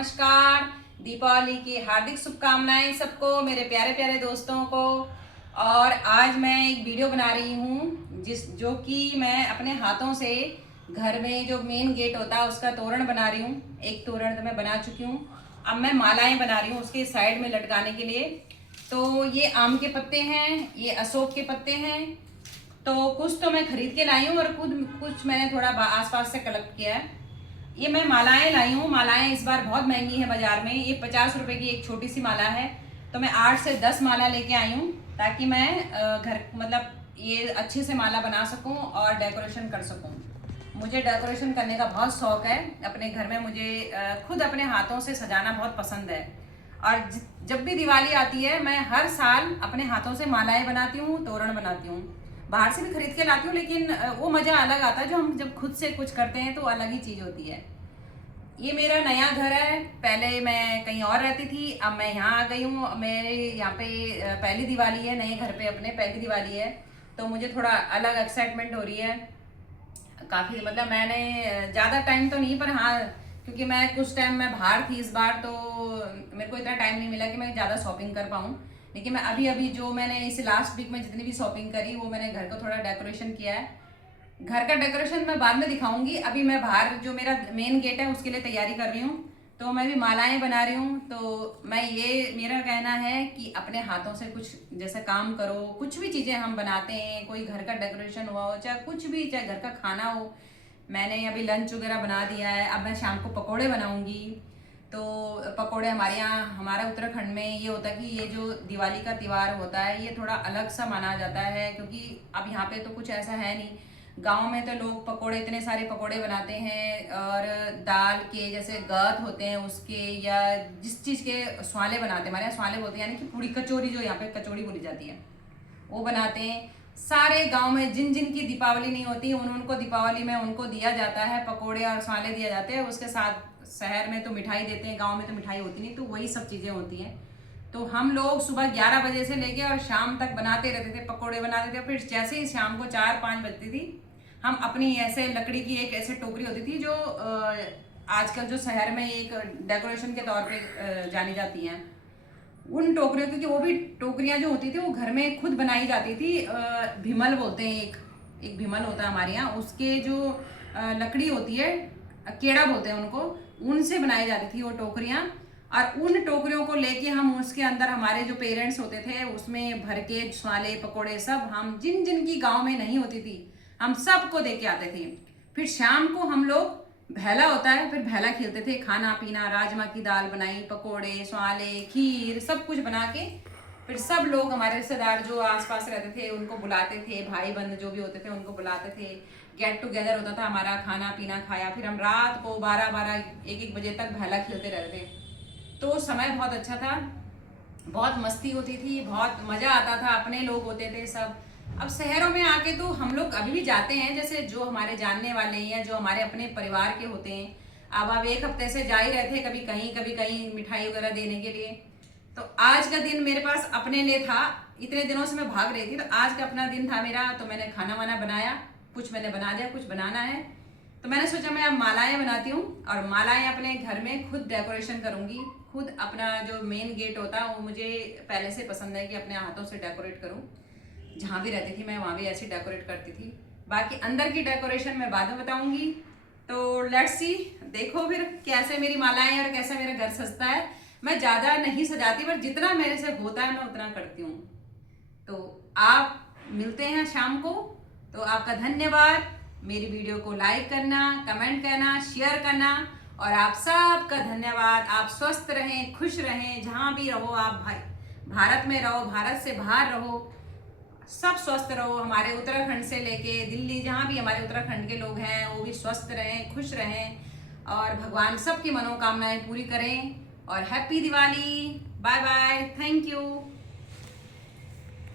नमस्कार। दीपावली की हार्दिक शुभकामनाएं सबको, मेरे प्यारे प्यारे दोस्तों को। और आज मैं एक वीडियो बना रही हूँ जो कि मैं अपने हाथों से घर में जो मेन गेट होता है उसका तोरण बना रही हूँ। एक तोरण तो मैं बना चुकी हूँ, अब मैं मालाएं बना रही हूँ उसके साइड में लटकाने के लिए। तो ये आम के पत्ते हैं, ये अशोक के पत्ते हैं। तो कुछ तो मैं खरीद के लाई हूँ और कुछ मैंने थोड़ा आसपास से कलेक्ट किया है। ये मैं मालाएं लाई हूँ। मालाएं इस बार बहुत महंगी है बाजार में। ये 50 रुपए की एक छोटी सी माला है, तो मैं 8 से 10 माला लेके आई हूँ ताकि मैं घर मतलब ये अच्छे से माला बना सकूँ और डेकोरेशन कर सकूँ। मुझे डेकोरेशन करने का बहुत शौक है अपने घर में। मुझे खुद अपने हाथों से सजाना बहुत पसंद है। और जब भी दिवाली आती है मैं हर साल अपने हाथों से मालाएं बनाती हूँ, तोरण बनाती हूँ। बाहर से भी खरीद के लाती हूँ, लेकिन वो मज़ा अलग आता है जो हम जब खुद से कुछ करते हैं तो अलग ही चीज़ होती है। ये मेरा नया घर है। पहले मैं कहीं और रहती थी, अब मैं यहाँ आ गई हूँ। मेरे यहाँ पे पहली दिवाली है, नए घर पे अपने पहली दिवाली है, तो मुझे थोड़ा अलग एक्साइटमेंट हो रही है। काफ़ी मतलब मैंने ज़्यादा टाइम तो नहीं, पर हाँ क्योंकि मैं कुछ टाइम मैं बाहर थी इस बार, तो मेरे को इतना टाइम नहीं मिला कि मैं ज़्यादा शॉपिंग कर पाऊँ। लेकिन मैं अभी अभी जो मैंने इस लास्ट वीक में जितनी भी शॉपिंग करी वो मैंने घर को थोड़ा डेकोरेशन किया है। घर का डेकोरेशन मैं बाद में दिखाऊंगी। अभी मैं बाहर जो मेरा मेन गेट है उसके लिए तैयारी कर रही हूँ, तो मैं भी मालाएं बना रही हूँ। तो मैं ये मेरा कहना है कि अपने हाथों से कुछ जैसे काम करो। कुछ भी चीज़ें हम बनाते हैं, कोई घर का डेकोरेशन हुआ हो, चाहे कुछ भी, चाहे घर का खाना हो। मैंने अभी लंच वगैरह बना दिया है, अब मैं शाम को पकोड़े बनाऊंगी। तो पकोड़े हमारे यहाँ, हमारा उत्तराखंड में ये होता है कि ये जो दिवाली का त्यौहार होता है ये थोड़ा अलग सा माना जाता है, क्योंकि अब यहाँ पे तो कुछ ऐसा है नहीं। गांव में तो लोग पकोड़े, इतने सारे पकोड़े बनाते हैं, और दाल के जैसे गत होते हैं उसके, या जिस चीज़ के स्वाले बनाते हैं, हमारे यहाँ स्वाले बोलते हैं, यानी कि पूरी कचौरी, जो यहाँ पे कचौड़ी बोली जाती है, वो बनाते हैं। सारे गांव में जिन जिन की दीपावली नहीं होती उनको दीपावली में उनको दिया जाता है, पकोड़े और स्वाले दिया जाते हैं। उसके साथ शहर में तो मिठाई देते हैं, गांव में तो मिठाई होती नहीं, तो वही सब चीज़ें होती हैं। तो हम लोग सुबह 11 बजे से लेके और शाम तक बनाते रहते थे, पकोड़े बनाते थे। फिर जैसे ही शाम को 4-5 बजती थी, हम अपनी ऐसे लकड़ी की एक ऐसे टोकरी होती थी जो आजकल जो शहर में एक डेकोरेशन के तौर पे जानी जाती हैं, उन टोकरियों, क्योंकि वो भी टोकरियां जो होती थी वो घर में खुद बनाई जाती थी। भीमल बोलते हैं, एक भीमल होता है हमारे यहाँ, उसके जो लकड़ी होती है, केड़ा बोलते हैं उनको, उनसे बनाई जाती थी वो टोकरियां। और उन टोकरियों को लेके हम उसके अंदर, हमारे जो पेरेंट्स होते थे उसमें भर के स्वाले पकोड़े सब, हम जिन जिन की गाँव में नहीं होती थी हम सबको दे के आते थे। फिर शाम को हम लोग, भैला होता है, फिर भैला खेलते थे, खाना पीना, राजमा की दाल बनाई, पकोड़े स्वाले खीर सब कुछ बना के फिर सब लोग, हमारे रिश्तेदार जो आसपास रहते थे उनको बुलाते थे, भाई बंद जो भी होते थे उनको बुलाते थे। गेट टुगेदर होता था हमारा, खाना पीना खाया, फिर हम रात को 12-12 1-1 बजे तक भैला खेलते रहते थे। तो समय बहुत अच्छा था, बहुत मस्ती होती थी, बहुत मज़ा आता था, अपने लोग होते थे सब। अब शहरों में आके तो हम लोग अभी भी जाते हैं, जैसे जो हमारे जानने वाले हैं, जो हमारे अपने परिवार के होते हैं। अब एक हफ्ते से जा ही रहे थे, कभी कहीं मिठाई वगैरह देने के लिए। तो आज का दिन मेरे पास अपने लिए था। इतने दिनों से मैं भाग रही थी, तो आज का अपना दिन था मेरा, तो मैंने खाना वाना बनाया, कुछ मैंने बना दिया, कुछ बनाना है। तो मैंने सोचा मैं अब मालाएं बनाती हूँ, और मालाएं अपने घर में खुद डेकोरेशन करूँगी। खुद अपना जो मेन गेट होता है वो मुझे पहले से पसंद है कि अपने हाथों से डेकोरेट करूँ। जहाँ भी रहती थी मैं वहाँ भी ऐसे डेकोरेट करती थी। बाकी अंदर की डेकोरेशन मैं बाद में बताऊंगी। तो लेट्स सी, देखो फिर कैसे मेरी मालाएं और कैसा मेरा घर सजता है। मैं ज़्यादा नहीं सजाती, पर जितना मेरे से होता है मैं उतना करती हूँ। तो आप मिलते हैं शाम को। तो आपका धन्यवाद। मेरी वीडियो को लाइक करना, कमेंट करना, शेयर करना, और आप सबका धन्यवाद। आप स्वस्थ रहें, खुश रहें, जहाँ भी रहो आप, भाई भारत में रहो, भारत से बाहर रहो, सब स्वस्थ रहो। हमारे उत्तराखंड से लेके दिल्ली, जहाँ भी हमारे उत्तराखंड के लोग हैं वो भी स्वस्थ रहें, खुश रहें, और भगवान सबकी मनोकामनाएं पूरी करें। और happy Diwali, bye bye, thank you.